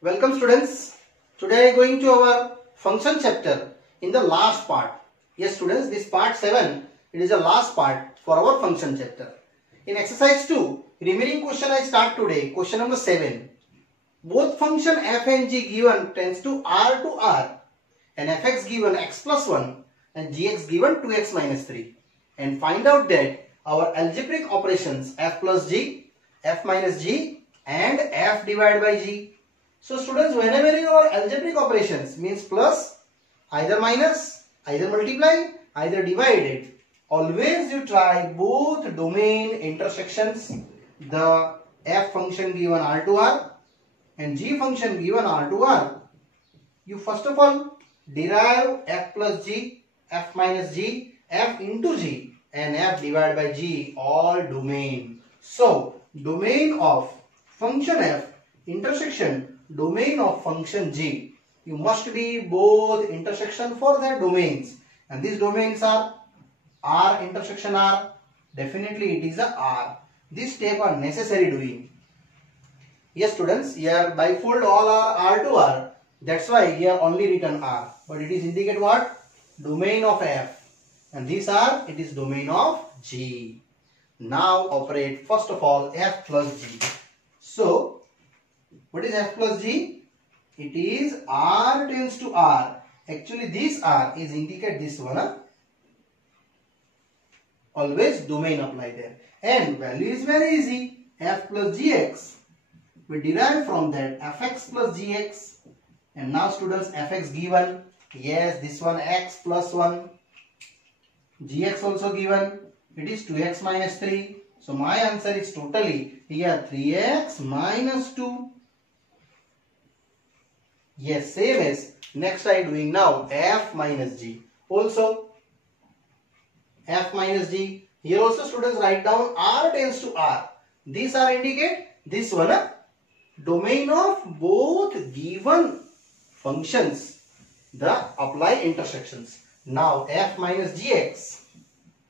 Welcome students. Today going to our function chapter in the last part. Yes students, this part 7, it is the last part for our function chapter. In exercise 2, remaining question I start today, question number 7. Both function f and g given tends to R and fx given x plus 1 and gx given 2x minus 3. And find out that our algebraic operations f plus g, f minus g and f divided by g. So students, whenever your algebraic operations means plus, either minus, either multiply, either divided, always you try both domain intersections, the f function given R to R and g function given R to R. You first of all derive f plus g, f minus g, f into g and f divided by g, all domain. So domain of function f intersection domain of function g, you must be both intersection for their domains, and these domains are R intersection R. Definitely it is a R. This step are necessary doing. Yes students, here bifold all are R to R. That's why here only written R, but it is indicate what? Domain of f, and these are, it is domain of g. Now operate first of all f plus g. So what is f plus g? It is R tends to R. Actually this R is indicate this one. Always domain apply there. And value is very easy. F plus gx. We derive from that fx plus gx. And now students, fx given. Yes, this one x plus 1. Gx also given. It is 2x minus 3. So my answer is totally here 3x minus 2. Yes, same as next I doing now f minus g. Also f minus g. Here also students write down R tends to R. These are indicate this one domain of both given functions. The apply intersections. Now f minus gx.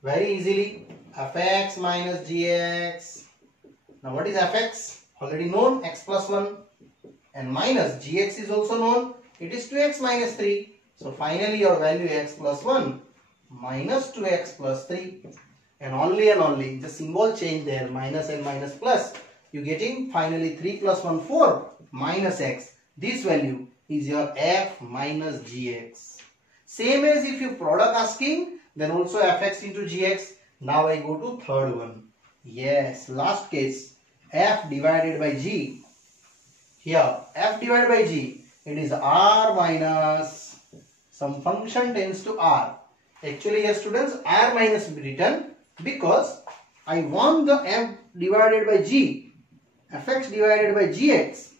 Very easily fx minus gx. Now what is fx? Already known, x plus 1. And minus gx is also known, it is 2x minus 3. So finally your value x plus 1 minus 2x plus 3. And only the symbol change there, minus and minus plus. You getting finally 3 plus 1 4 minus x. This value is your f minus gx. Same as if you product asking, then also fx into gx. Now I go to third one. Yes, last case, f divided by g. Here f divided by g, it is R minus some function tends to R. Actually here students, R minus written because I want the f divided by g, fx divided by gx.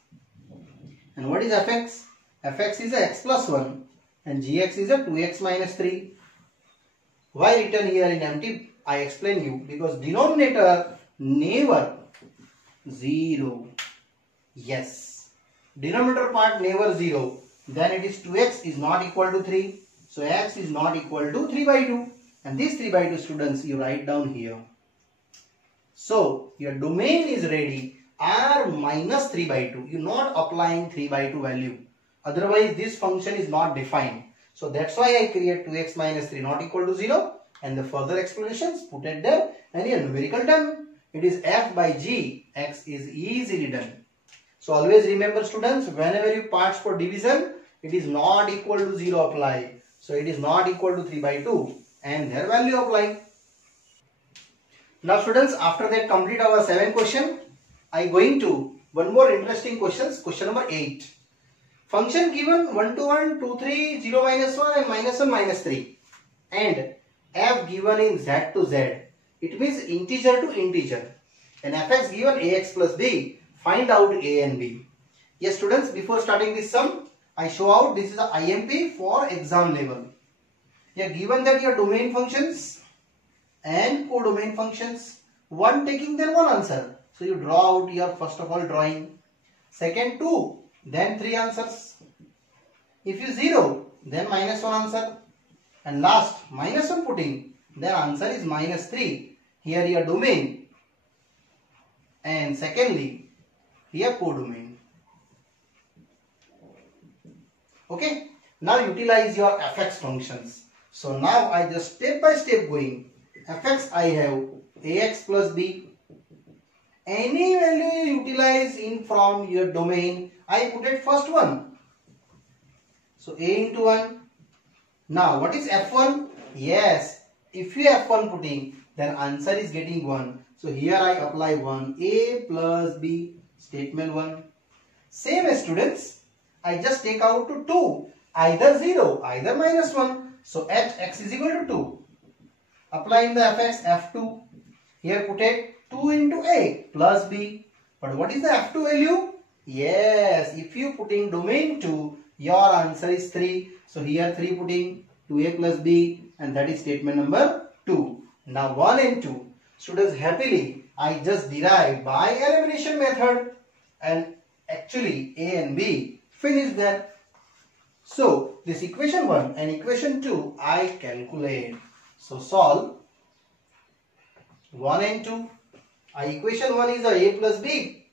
And what is fx? Fx is a x plus 1 and gx is a 2x minus 3. Why written here in empty? I explain you, because denominator never 0. Yes. Denominator part never 0. Then it is 2x is not equal to 3. So x is not equal to 3 by 2. And this 3 by 2 students you write down here. So your domain is ready. R minus 3 by 2. You are not applying 3 by 2 value. Otherwise this function is not defined. So that's why I create 2x minus 3 not equal to 0. And the further explanations put it there. And here numerical term. It is f by g. X is easily done. So always remember students, whenever you parts for division, it is not equal to 0 apply. So it is not equal to 3 by 2 and their value apply. Now students, after that complete our 7 question, I going to one more interesting questions, question number 8. Function given 1 to 1, 2, 3, 0 minus 1 and minus 1 minus 3. And f given in z to z. It means integer to integer. And fx given ax plus b. Find out a and b. Yes students, before starting this sum, I show out this is a IMP for exam level. Here given that your domain functions and codomain functions, one taking then one answer. So you draw out your first of all drawing. Second 2, then 3 answers. If you 0, then minus 1 answer. And last minus 1 putting, then answer is minus 3. Here your domain. And secondly, here codomain. Okay. Now utilize your fx functions. So now I just step by step going. Fx I have ax plus b. Any value you utilize in from your domain, I put it first one. So a into 1. Now what is f1? Yes, if you f1 putting, then answer is getting 1. So here I apply 1. A plus b, statement 1. Same as students, I just take out to 2. Either 0, either minus 1. So at x is equal to 2. Applying the fx, f2. Here put it 2 into a plus b. But what is the f2 value? Yes, if you putting domain 2, your answer is 3. So here 3 putting 2a plus b, and that is statement number 2. Now 1 and 2. Students, happily I just derive by elimination method, and actually a and b finish there. So this equation 1 and equation 2 I calculate. So solve 1 and 2. Equation 1 is a plus b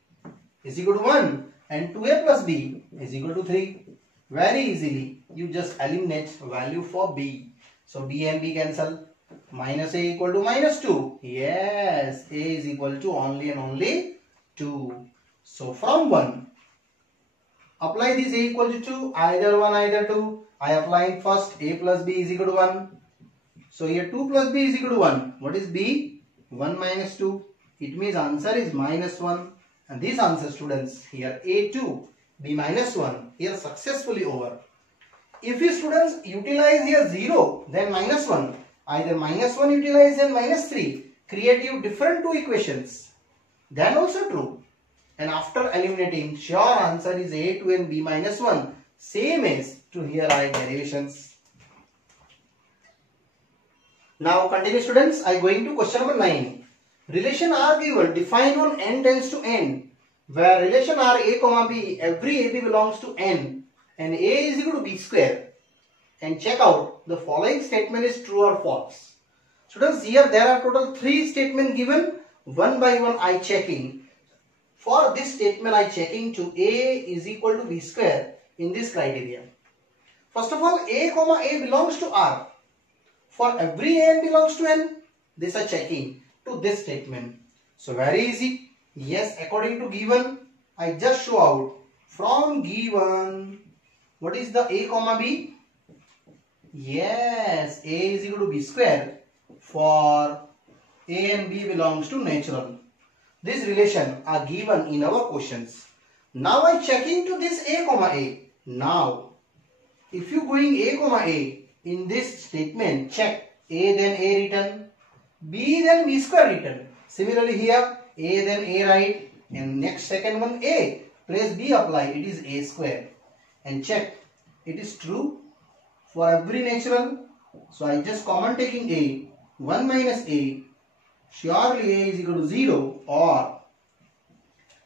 is equal to 1 and 2a plus b is equal to 3. Very easily you just eliminate value for b. So b and b cancel. Minus a equal to minus 2. Yes, a is equal to only and only 2. So from 1, apply this a equal to 2, either 1 either 2. I apply first a plus b is equal to 1. So here 2 plus b is equal to 1. What is b? 1 minus 2. It means answer is minus 1. And this answer, students, here a2, b minus 1, here successfully over. If you students utilize here 0, then minus 1, either minus 1 utilize and minus 3, create you different two equations. Then also true. And after eliminating, sure answer is a2 and b minus 1. Same as to here I derivations. Now continue, students. I going to question number 9. Relation R given, define on n tends to n, where relation R a comma b, every ab belongs to n, and a is equal to b square. And check out the following statement is true or false. Students, here there are total 3 statements given. One by one I checking. For this statement I checking to a is equal to b square in this criteria. First of all, a comma a belongs to R. For every a and belongs to n, this I checking to this statement. So very easy. Yes, according to given, I just show out from given. What is the a comma b? Yes, a is equal to b square for a and b belongs to natural. This relation are given in our questions. Now I checking to this a comma a. Now, if you going a comma a in this statement, check a then a written, b then b square written. Similarly here, a then a write, and next second one a, place b apply, it is a square. And check, it is true for every natural. So I just common taking a, 1 minus a, surely a is equal to 0, or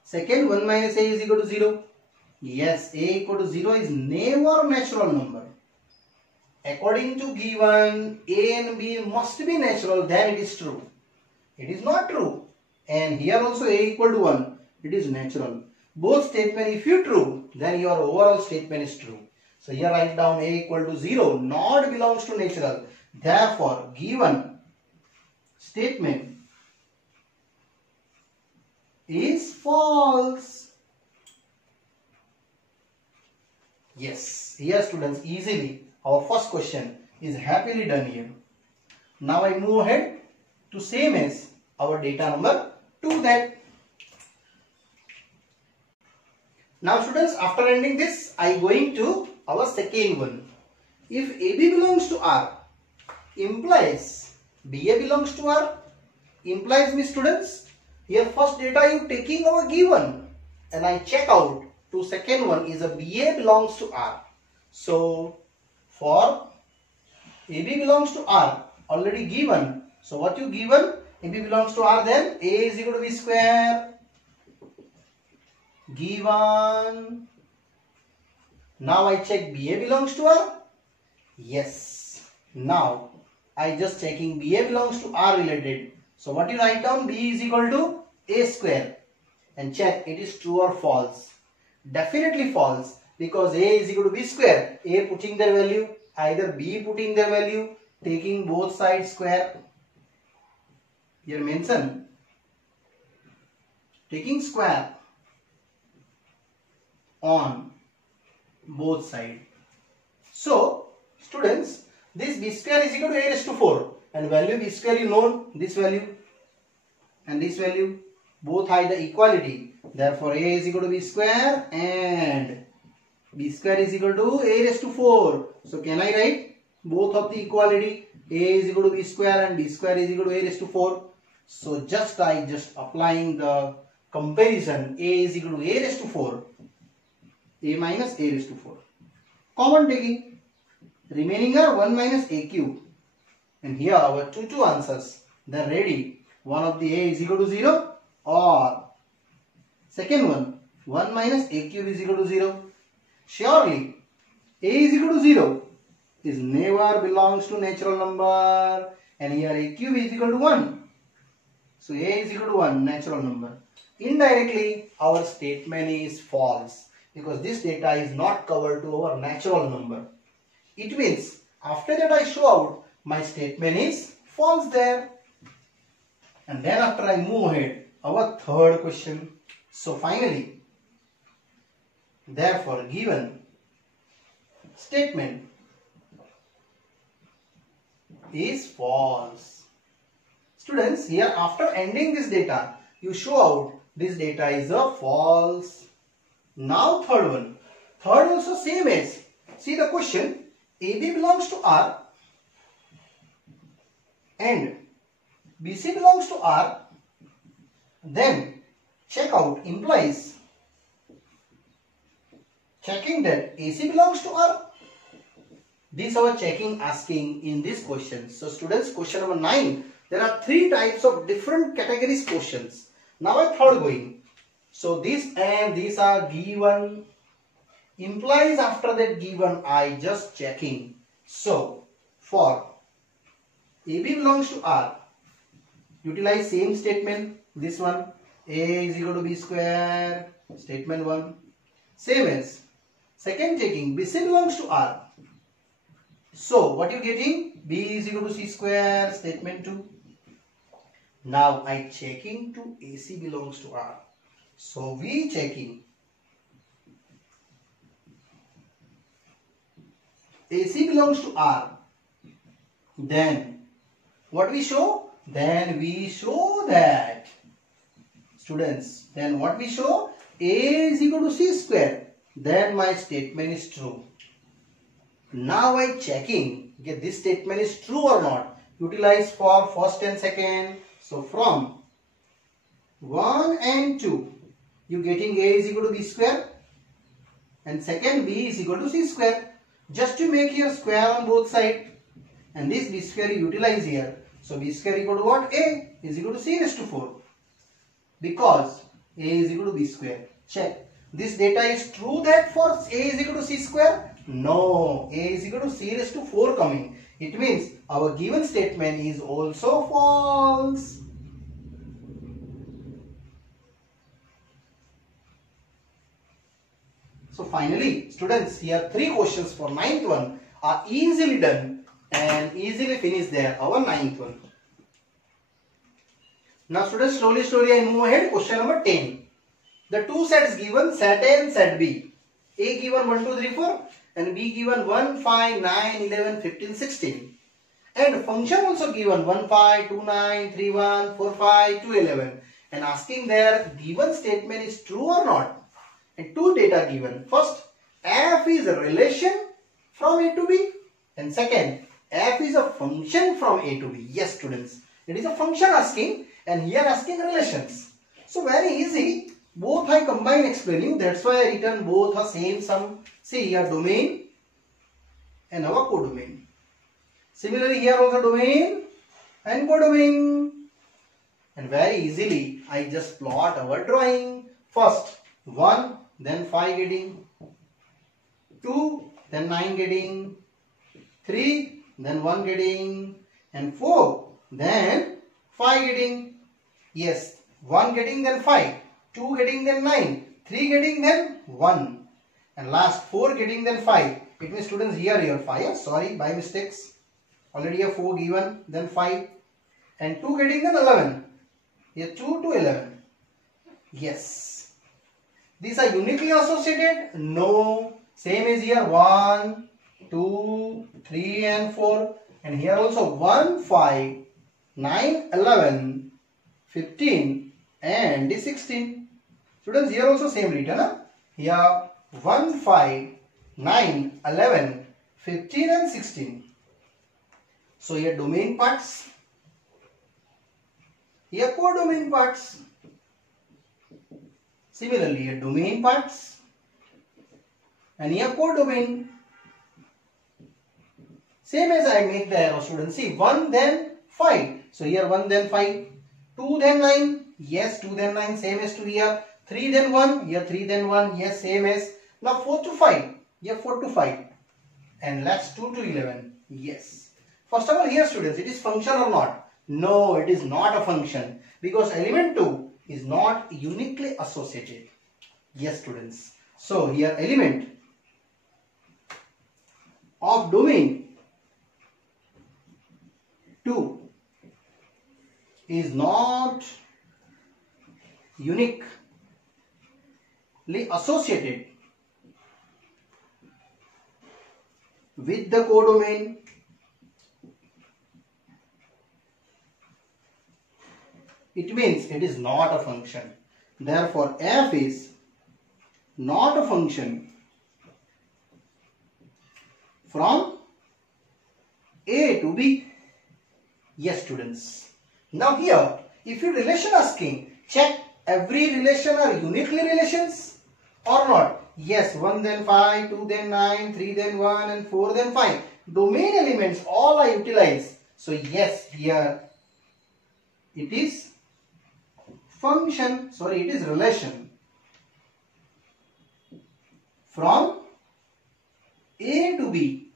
second 1 minus a is equal to 0. Yes, a equal to 0 is never natural number. According to given, a and b must be natural, then it is true. It is not true. And here also a equal to 1, it is natural. Both statement, if you true, then your overall statement is true. So here write down a equal to 0, not belongs to natural. Therefore, given statement is false. Yes, here students, easily our first question is happily done here. Now I move ahead to same as our data number 2 then. Now students, after ending this, I going to our second one. If AB belongs to R, implies BA belongs to R, implies me students, here first data you taking our given, and I check out to second one is a BA belongs to R. So for AB belongs to R, already given. So what you given? AB belongs to R, then A is equal to B square. Given. Now I check BA belongs to R. Yes. Now I just checking BA belongs to R related. So what you write down? B is equal to A square. And check it is true or false. Definitely false. because A is equal to B square. A putting their value, either B putting their value, taking both sides square. Here mention taking square on both sides. So students, this B square is equal to A raised to 4 and value B square you know, this value and this value both hide the equality. Therefore A is equal to B square and B square is equal to A raised to 4. So can I write both of the equality? A is equal to B square and B square is equal to A raised to 4. So I just applying the comparison, A is equal to A raised to 4. A minus A raised to 4. Common taking. Remaining are 1 minus A cube. And here our two answers. They are ready. One of the A is equal to 0 or second one 1 minus A cube is equal to 0. Surely A is equal to 0 is never belongs to natural number and here A cube is equal to 1. So A is equal to 1 natural number. Indirectly our statement is false because this data is not covered to our natural number. It means after that I show out my statement is false there. And then after I move ahead, our third question. So finally, therefore given statement is false. Students, here after ending this data, you show out this data is a false. Now third one. Third also same as, see the question, AB belongs to R and BC belongs to R, then check out implies checking that AC belongs to R. This our checking asking in this question. So students, question number 9, there are 3 types of different categories questions. Now I third going. So this and these are given, implies after that given I just checking. So for AB belongs to R, utilize same statement, this one, A is equal to B square, statement 1. Same as second checking, BC belongs to R. So what you getting? B is equal to C square, statement 2. Now I checking to AC belongs to R. So we checking AC belongs to R. Then what we show? Then we show that, students, then what we show? A is equal to C square. Then my statement is true. Now I checking, okay, this statement is true or not. Utilize for first and second. So from 1 and 2, you getting A is equal to B square and second B is equal to C square. Just to make here square on both sides and this B square you utilize here. So B square equal to what? A is equal to C raised to 4 because A is equal to B square. Check. This data is true that for A is equal to C square? No. A is equal to C raised to 4 coming. It means our given statement is also false. So finally, students, here 3 questions for 9th one are easily done and easily finished there, our 9th one. Now students, slowly I move ahead. Question number 10. The two sets given, set A and set B. A given 1, 2, 3, 4 and B given 1, 5, 9, 11, 15, 16. And function also given 1, 5, 2, 9, 3, 1, 4, 5, 2, 11. And asking their given statement is true or not. And 2 data given. First, f is a relation from A to B. And second, f is a function from A to B. Yes students, it is a function asking and here asking relations. So very easy. Both I combine explain you. That's why I written both are same sum. See here domain and our codomain. Similarly here also domain and codomain. And very easily I just plot our drawing. First 1, then 5 getting, 2, then 9 getting, 3, then 1 getting, and 4, then 5 getting. Yes, 1 getting then 5, 2 getting then 9, 3 getting then 1. and last 4 getting then 5. It means students here 5. Sorry, by mistakes. Already a 4 given, then 5. And 2 getting then 11. Here 2 to 11. Yes. These are uniquely associated? No. Same as here 1, 2, 3 and 4. And here also 1, 5, 9, 11, 15 and 16. Students, here also same written. Huh? Here 1, 5, 9, 11, 15 and 16. So here domain parts. Here codomain parts. Similarly, here domain parts. And here codomain. Same as I make the arrow, students. See, 1 then 5. So here 1 then 5. 2 then 9. Yes, 2 then 9. Same as to here. 3 then 1. Here 3 then 1. Yes, same as. Now 4 to 5. Here 4 to 5. And last 2 to 11. Yes. First of all, here students, it is function or not? No, it is not a function. Because element 2 is not uniquely associated. Yes, students. So here element of domain 2 is not uniquely associated with the codomain. It means it is not a function. Therefore, f is not a function from A to B. Yes, students. Now here, if you relation asking, check every relation are uniquely relations or not. Yes, 1 then 5, 2 then 9, 3 then 1 and 4 then 5. Domain elements all are utilized. So yes, here it is function, sorry, it is relation from A to B.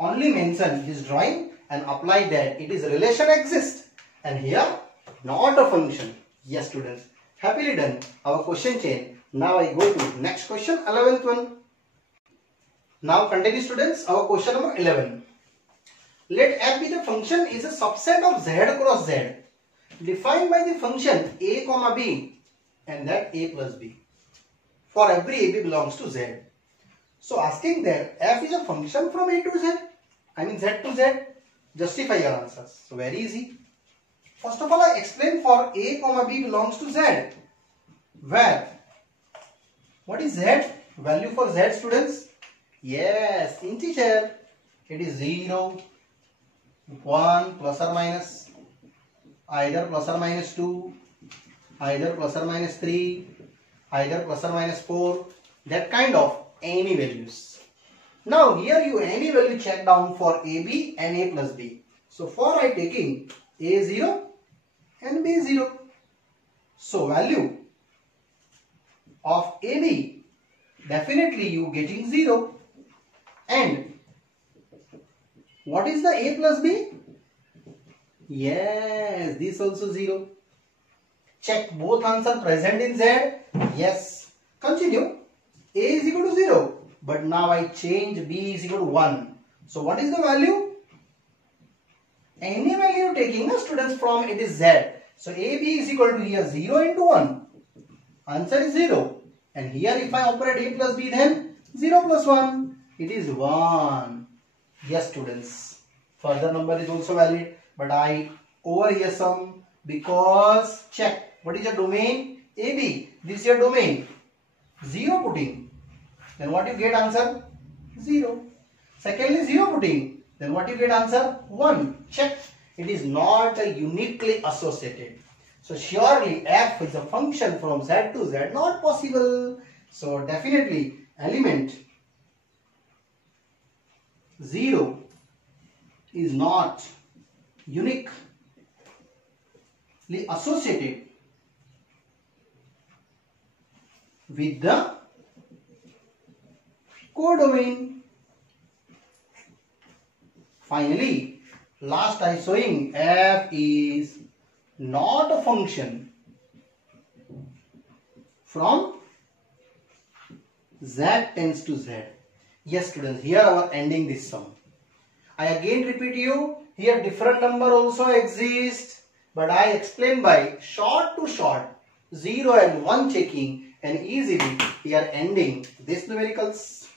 Only mention his drawing and apply that it is relation exists, and here not a function. Yes, students, happily done our question chain. Now I go to next question, 11th one. Now continue, students, our question number 11. Let f be the function is a subset of z cross z defined by the function a comma b and that a plus b for every ab belongs to z. So asking that f is a function from a to z, I mean z to z. Justify your answers. So very easy. First of all, I explain for a comma b belongs to z, where what is z? Value for z, students? Yes, integer. It is 0, 1, plus or minus, either plus or minus 2, either plus or minus 3, either plus or minus 4, that kind of any values. Now here you any value check down for AB and A plus B. So for I taking A0 and B0. So value of AB definitely you getting 0. And what is the A plus B? Yes, this also 0. Check both answer present in Z. Yes. Continue. A is equal to 0. But now I change B is equal to 1. So what is the value? Any value taking, students, from it is Z. So AB is equal to here 0 into 1. Answer is 0. And here if I operate A plus B, then 0 plus 1. It is 1. Yes, students. Further number is also valid. But I over here sum because check. What is your domain? AB. This is your domain. 0 putting. Then what you get answer? 0. Secondly, 0 putting. Then what you get answer? 1. Check. It is not uniquely associated. So surely f is a function from z to z. Not possible. So definitely element 0 is not uniquely associated with the codomain. Finally, last I showing f is not a function from Z tends to Z. Yes students, here our ending this sum. I again repeat you, here different number also exists, but I explain by short to short, 0 and 1 checking, and easily here ending this numericals.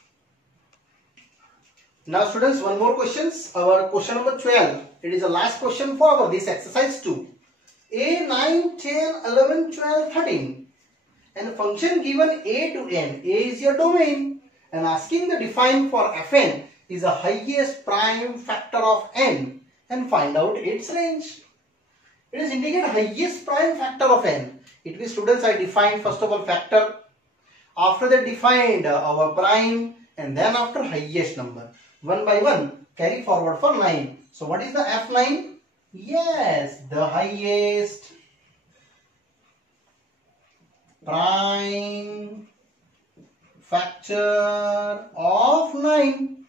Now students, one more questions. Our question number 12. It is the last question for our this exercise 2. A 9, 10, 11, 12, 13. And function given a to n. A is your domain. And asking the define for fn is the highest prime factor of n. And find out its range. It is indicate highest prime factor of n. It means students, I defined first of all factor. After that defined our prime. And then after highest number. One by one carry forward for 9. So what is the F9? Yes, the highest prime factor of 9.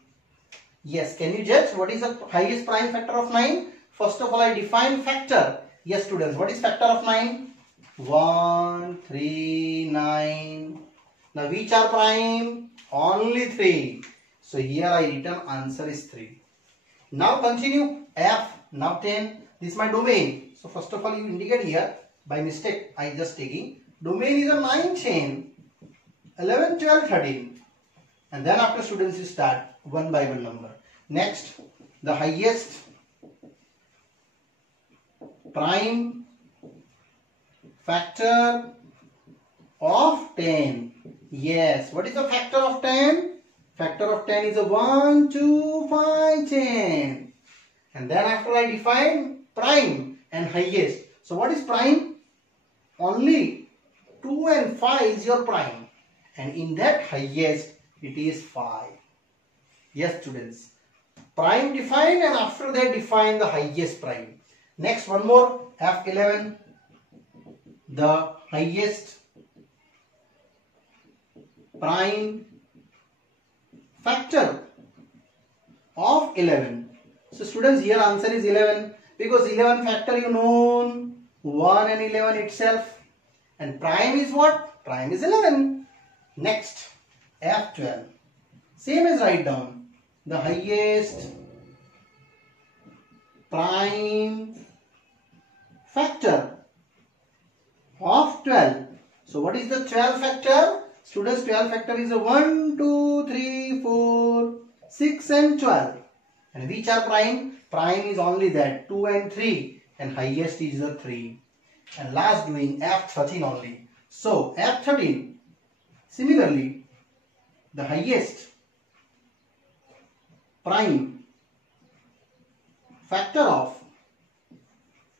Yes, can you judge what is the highest prime factor of 9? First of all, I define factor. Yes students, what is factor of 9? 1, 3, 9. Now which are prime? Only 3. So here I written answer is 3. Now continue F. Now 10. This is my domain. So first of all you indicate here. By mistake I just taking. Domain is a 9 chain. 11, 12, 13. And then after students you start one by one number. Next, the highest prime factor of 10. Yes. What is the factor of 10? Factor of 10 is a 1, 2, 5, 10. And then after I define prime and highest. So what is prime? Only 2 and 5 is your prime. And in that highest it is 5. Yes students. Prime defined and after that define the highest prime. Next one more. F11. The highest prime factor of 11. So students, here answer is 11 because 11 factor you know 1 and 11 itself, and prime is what? Prime is 11. Next, F12. Same as write down the highest prime factor of 12. So what is the 12 factor? Students, 12 factor is a 1, 2, 3, 4, 6 and 12. And which are prime? Prime is only that 2 and 3 and highest is the 3. And last doing F13 only. So F13 similarly the highest prime factor of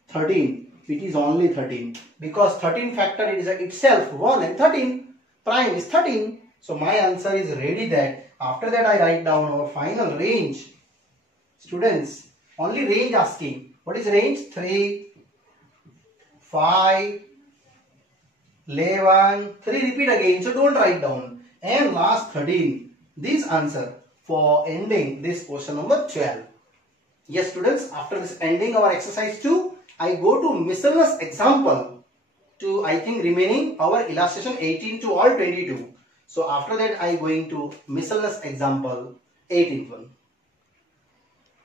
13. It is only 13 because 13 factor is itself 1 and 13. Prime is 13. So my answer is ready that. After that I write down our final range. Students, only range asking. What is range? 3, 5, 11. 3 repeat again. So don't write down. And last 13. This answer for ending this question number 12. Yes students, after this ending our exercise 2, I go to miscellaneous example to I think remaining our illustration 18 to all 22. So after that I going to miscellaneous example 18 one.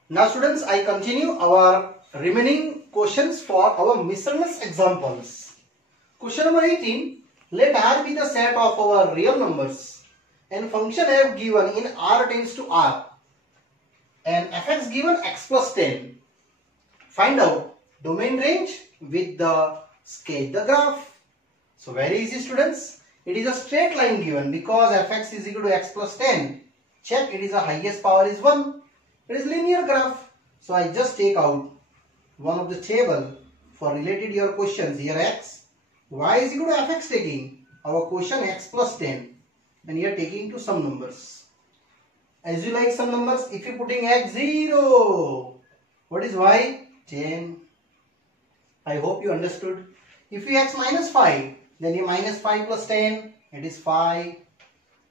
Now students, I continue our remaining questions for our miscellaneous examples. Question number 18. Let R be the set of our real numbers and function f given in R tends to R and fx given x plus 10. Find out domain range with the sketch the graph. So very easy students. It is a straight line given because fx is equal to x plus 10. Check, it is the highest power is 1. It is linear graph. So I just take out one of the table for related your questions. Here x, y is equal to fx taking our question x plus 10 and here taking to some numbers. As you like some numbers, if you putting x 0, what is y? 10. I hope you understood. If you x minus 5, then you minus 5 plus 10, it is 5.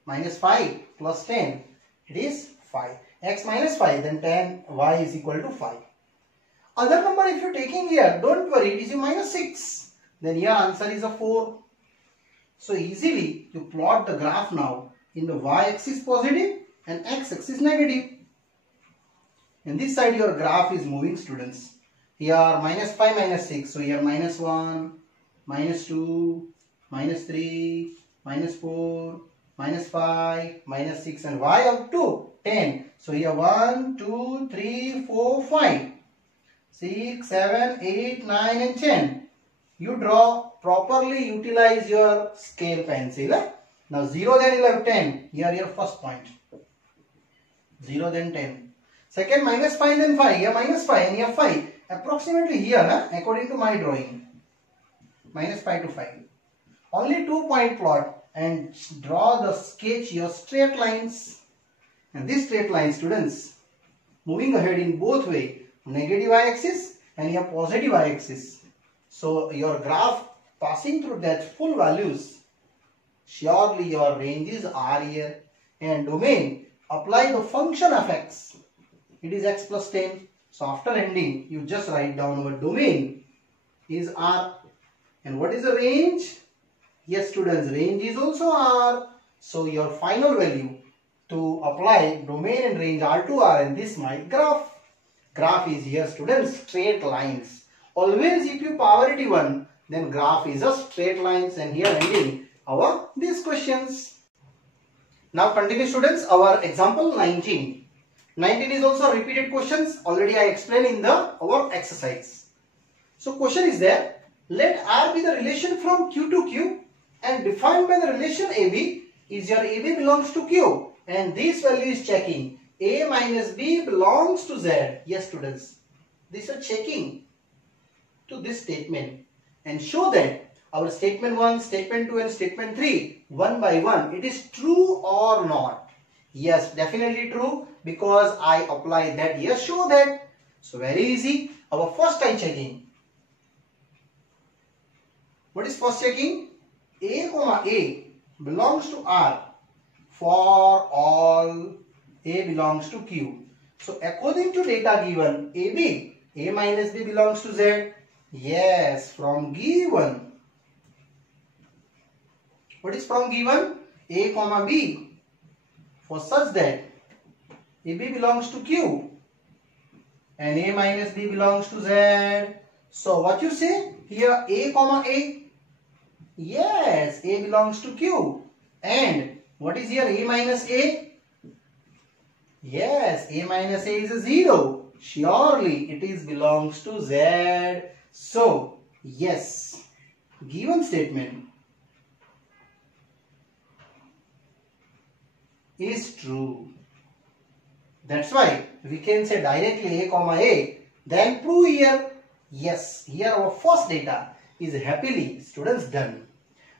Minus 5 plus 10, it is 5. X minus 5, then 10, y is equal to 5. Other number if you are taking here, don't worry, it is minus 6. Then your answer is a 4. So easily you plot the graph now in the y-axis positive and x-axis negative. And this side your graph is moving, students. Here -5, -6. So here -1, -2, -3, -4, -5, -6 and y up to 10. So here 1, 2, 3, 4, 5, 6, 7, 8, 9 and 10. You draw, properly utilize your scale pencil. Now 0 then 11, 10. Here your first point. 0 then 10. Second -5 then 5. Here -5 and here 5. Approximately here, according to my drawing. -5 to 5. Only 2-point plot and draw the sketch your straight lines. And these straight lines, students, moving ahead in both way, negative y-axis and your positive y-axis. So your graph passing through that full values, surely your ranges are here. And domain, apply the function of x. It is x plus 10. So after ending, you just write down our domain is R. And what is the range? Yes, students, range is also R. So your final value to apply domain and range R to R, and this my graph. Graph is here, students, straight lines. Always if you power it even, then graph is a straight lines, and here ending our these questions. Now continue, students, our example 19. 19 is also repeated questions. Already I explained in our exercise. So question is there. Let R be the relation from Q to Q and defined by the relation AB is your AB belongs to Q. And this value is checking. A minus B belongs to Z. Yes, students. This is checking to this statement. And show that our statement 1, statement 2 and statement 3 one by one, it is true or not. Yes, definitely true, because I apply that. Yes, show that. So very easy. Our first time checking. What is first checking? A comma A belongs to R for all A belongs to Q. So according to data given AB, A minus B belongs to Z. Yes, from given. What is from given? A comma B. For such that AB belongs to Q and A minus B belongs to Z. So what you say? Here A comma A. Yes, A belongs to Q. And what is here? A minus A? Yes, A minus A is a 0. Surely it is belongs to Z. So, yes, given statement is true. That's why we can say directly A comma A. Then prove here. Yes, here our first data is happily, students, done.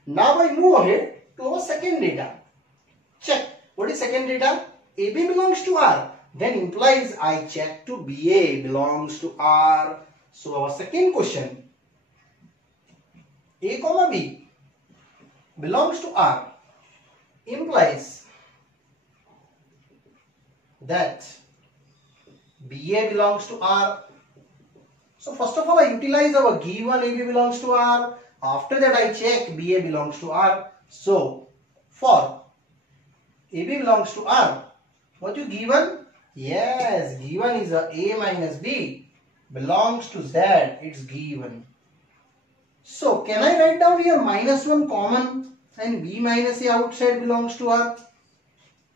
Now I move ahead to our second data. Check. What is second data? AB belongs to R. Then implies I check to BA belongs to R. So our second question. A comma B belongs to R implies that BA belongs to R. So first of all, I utilize our given AB belongs to R. After that, I check BA belongs to R. So for AB belongs to R, what you given? Yes, given is a minus B belongs to Z. It's given. So can I write down here -1 common and B minus A outside belongs to R?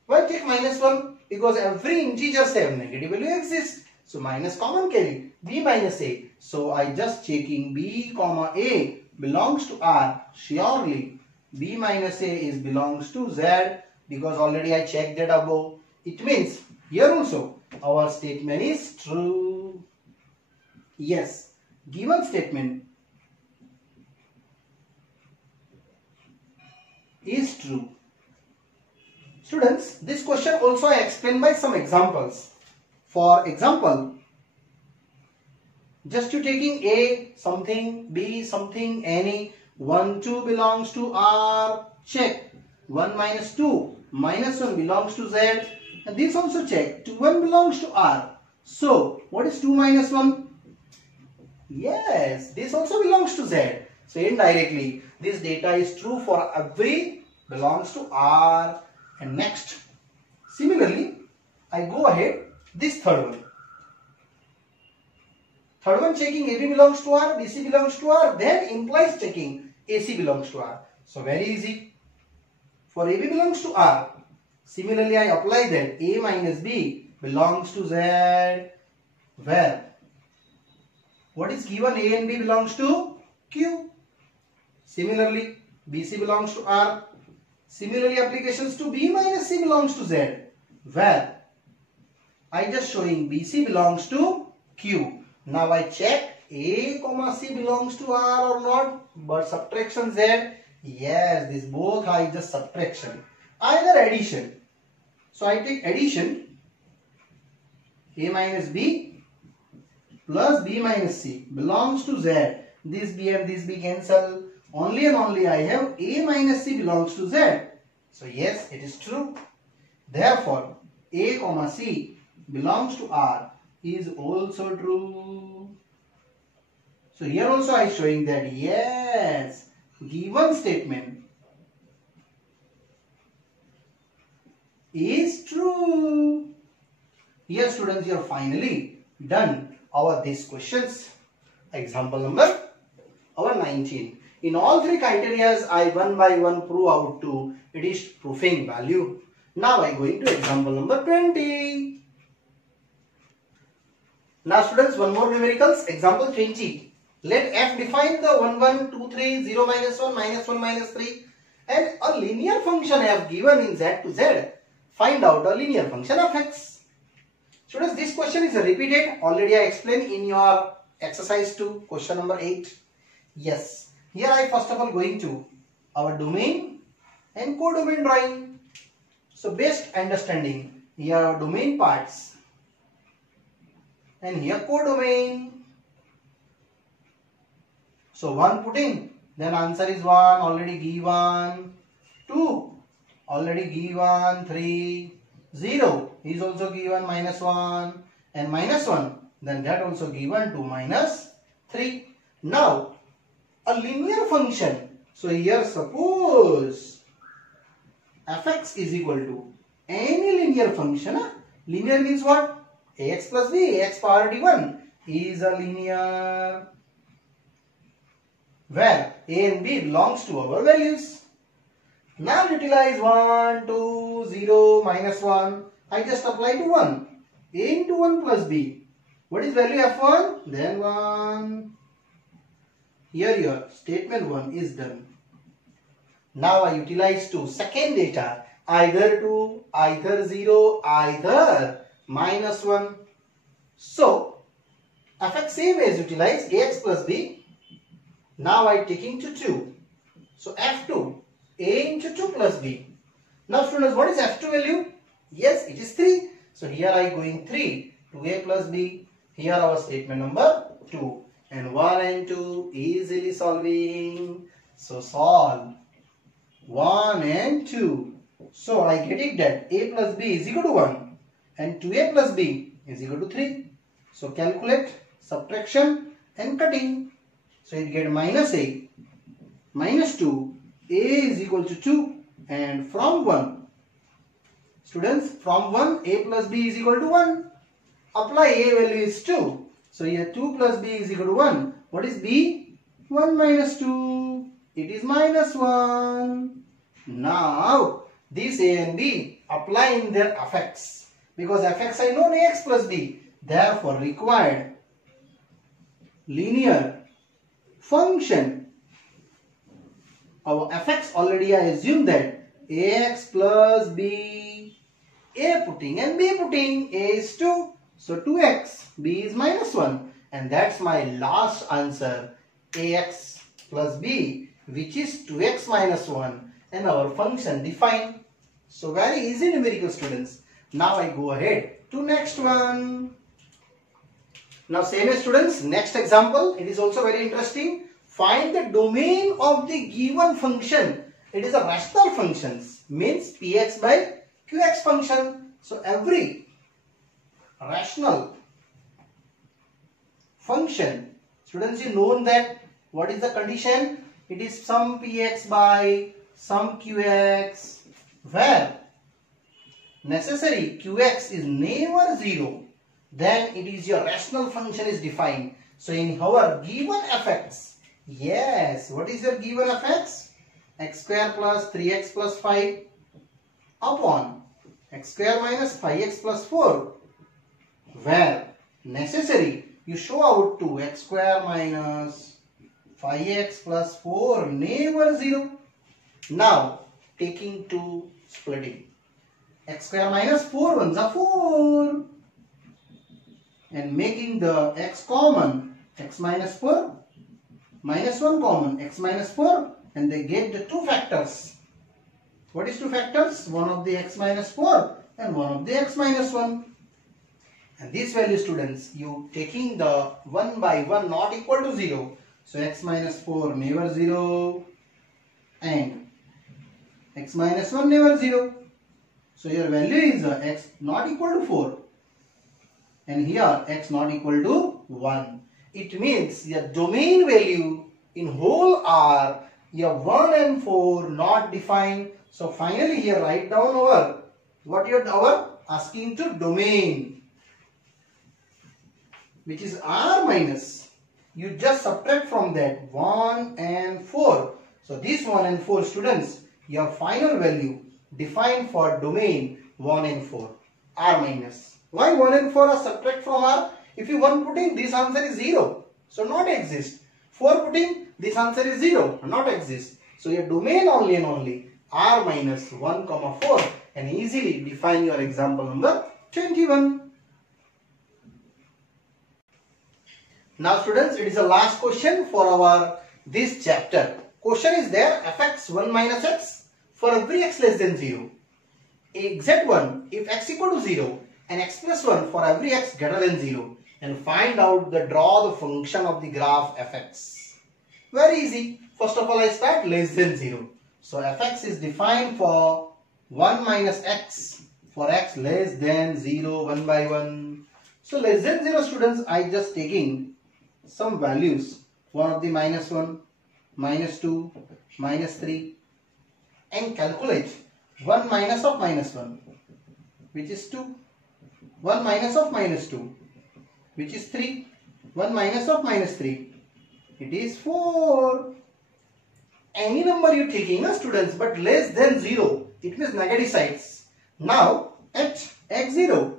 Why take -1? Because every integers have negative value exists. So minus common carry. B minus A. So I just checking B comma A belongs to R. Surely B minus A is belongs to Z, because already I checked that above. It means here also our statement is true. Yes, given statement is true. Students, this question also I explain by some examples. For example, just you taking A something, B something, any 1, 2 belongs to R, check. 1 minus 2, -1 belongs to Z, and this also check. 2, 1 belongs to R. So, what is 2 minus 1? Yes, this also belongs to Z. So, indirectly, this data is true for every belongs to R. And next, similarly, I go ahead this third one. Third one checking AB belongs to R, BC belongs to R, then implies checking AC belongs to R. So very easy. For AB belongs to R, similarly I apply that A minus B belongs to Z, where what is given? A and B belongs to Q. Similarly, BC belongs to R. Similarly, applications to B minus C belongs to Z, where I just showing BC belongs to Q. Now I check A comma C belongs to R or not, but subtraction Z, yes, these both are just subtraction, either addition. So I take addition, A minus B plus B minus C belongs to Z. This B and this B cancel. Only and only I have A minus C belongs to Z. So yes, it is true. Therefore, A comma C belongs to R is also true. So here also I am showing that yes, given statement is true. Here students, you are finally done these questions. Example number 19. In all three criteria, I one by one prove out to it is proofing value. Now I go into example number 20. Now students, one more numericals. Example 20. Let f define the 1, 1, 2, 3, 0, minus 1, minus 1, minus 3 and a linear function f given in z to z. Find out a linear function of x. Students, this question is repeated. Already I explained in your exercise 2, question number 8. Yes. Here I first of all going to our domain and codomain drawing. So best understanding, here are domain parts and here codomain. So 1 putting, then answer is 1 already given, 2 already given, 3, 0 is also given, minus 1 and minus 1, then that also given 2 minus 3. Now a linear function. So here suppose fx is equal to any linear function. Linear means what? Ax plus b, ax power d1 is a linear where a and b belongs to our values. Now utilize 1, 2, 0, minus 1. I just apply to 1. A into 1 plus b. What is value f1? Then 1. Here your statement 1 is done. Now I utilize to second data, either 2, either 0, either minus 1. So fx same as utilize ax plus b. Now I taking to 2. So f2, a into 2 plus b. Now students, what is f2 value? Yes, it is 3. So here I going 3, 2a plus b. Here our statement number 2. And 1 and 2 easily solving. So solve 1 and 2. So I get it that a plus b is equal to 1 and 2a plus b is equal to 3. So calculate subtraction and cutting. So you get minus a minus 2, a is equal to 2, and from 1, students, from 1 a plus b is equal to 1. Apply a value is 2. So here 2 plus b is equal to 1. What is b? 1 minus 2. It is minus 1. Now this a and b apply in their fx. Because fx I know ax plus b. Therefore required linear function. Our fx already I assume that ax plus b. A putting and b putting. A is 2. So 2x, b is minus 1, and that's my last answer, ax plus b, which is 2x minus 1, and our function defined. So very easy numerical students. Now I go ahead to next one. Now same as students, next example, it is also very interesting. Find the domain of the given function. It is a rational functions, means px by qx function. So every rational function, students, you know that what is the condition? It is some px by some qx, where necessary qx is never 0, then it is your rational function is defined. So in our given fx, yes, what is your given fx? X square plus 3x plus 5 upon x square minus 5x plus 4, where necessary you show out to x square minus 5x plus 4 never 0. Now taking to splitting, x square minus 4 ones are 4, and making the x common, x minus 4 minus 1 common, x minus 4, and they get the two factors. What is two factors? One of the x minus 4 and one of the x minus 1. And these value, students, you taking the 1 by 1 not equal to 0. So x minus 4 never 0 and x minus 1 never 0. So your value is x not equal to 4 and here x not equal to 1. It means the domain value in whole R, your 1 and 4 not defined. So finally here write down our, what you are asking to domain, which is R minus, you just subtract from that 1 and 4. So this 1 and 4, students, your final value defined for domain 1 and 4, R minus. Why 1 and 4 are subtract from R? If you 1 putting, this answer is 0, so not exist. 4 putting, this answer is 0, not exist. So your domain only and only R minus 1 comma 4, and easily define your example number 21. Now students, it is the last question for our this chapter. Question is there, fx 1 minus x for every x less than 0. Exact one if x equal to 0 and x plus 1 for every x greater than 0, and find out the draw the function of the graph fx. Very easy. First of all, I start less than 0. So fx is defined for 1 minus x for x less than 0, 1 by 1. So less than 0, students, I just taking some values, one of the minus 1, minus 2, minus 3, and calculate 1 minus of minus 1, which is 2, 1 minus of minus 2, which is 3, 1 minus of minus 3, it is 4. Any number you taking, students, but less than 0, it means negative sides. Now at x0,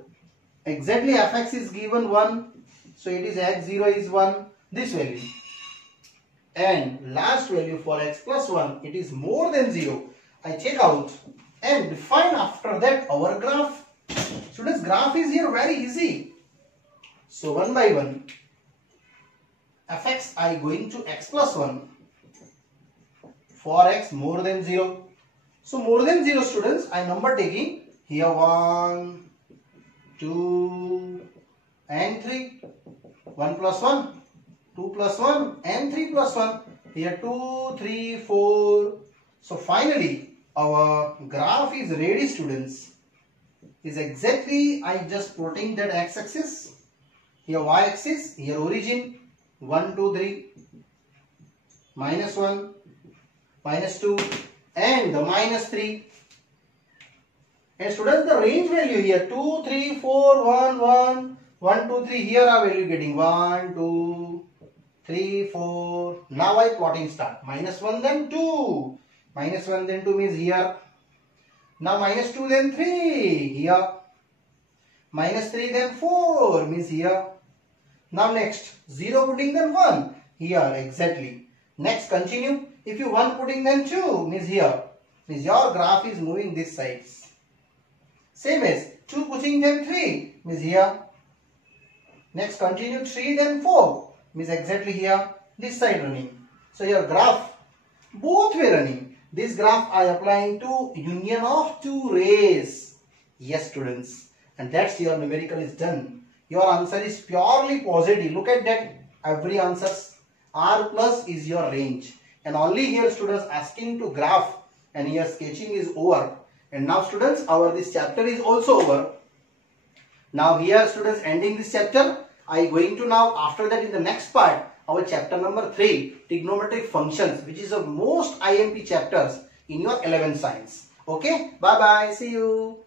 exactly fx is given 1, so it is x0 is 1, this value, and last value for x plus 1, it is more than 0. I check out and define after that our graph. Students, graph is here very easy. So 1 by 1, fx I going to x plus 1 for x more than 0. So more than 0, students, I number taking here 1, 2 and 3. 1 plus 1, 2 plus 1 and 3 plus 1. Here 2, 3, 4. So finally our graph is ready, students. Is exactly I just plotting that x-axis. Here y-axis, here origin 1, 2, 3, minus 1, minus 2 and the minus 3. And students, the range value here 2, 3, 4, 1, 1, 1, 2, 3. Here our value getting 1, 2, 3, 4. Now I plotting start. Minus 1 then 2. Minus 1 then 2 means here. Now minus 2 then 3 here. Minus 3 then 4 means here. Now next 0 putting then 1 here exactly. Next continue. If you 1 putting then 2 means here. Means your graph is moving this side. Same as 2 putting then 3 means here. Next continue 3 then 4 means exactly here. This side running. So your graph both way running. This graph I applying to union of two rays. Yes, students. And that's your numerical is done. Your answer is purely positive. Look at that. Every answer. R plus is your range. And only here students asking to graph. And here sketching is over. And now students, our this chapter is also over. Now here students ending this chapter. I going to now after that in the next part. Our chapter number 3, trigonometric functions, which is the most IMP chapters in your 11th science. Okay, bye bye, see you.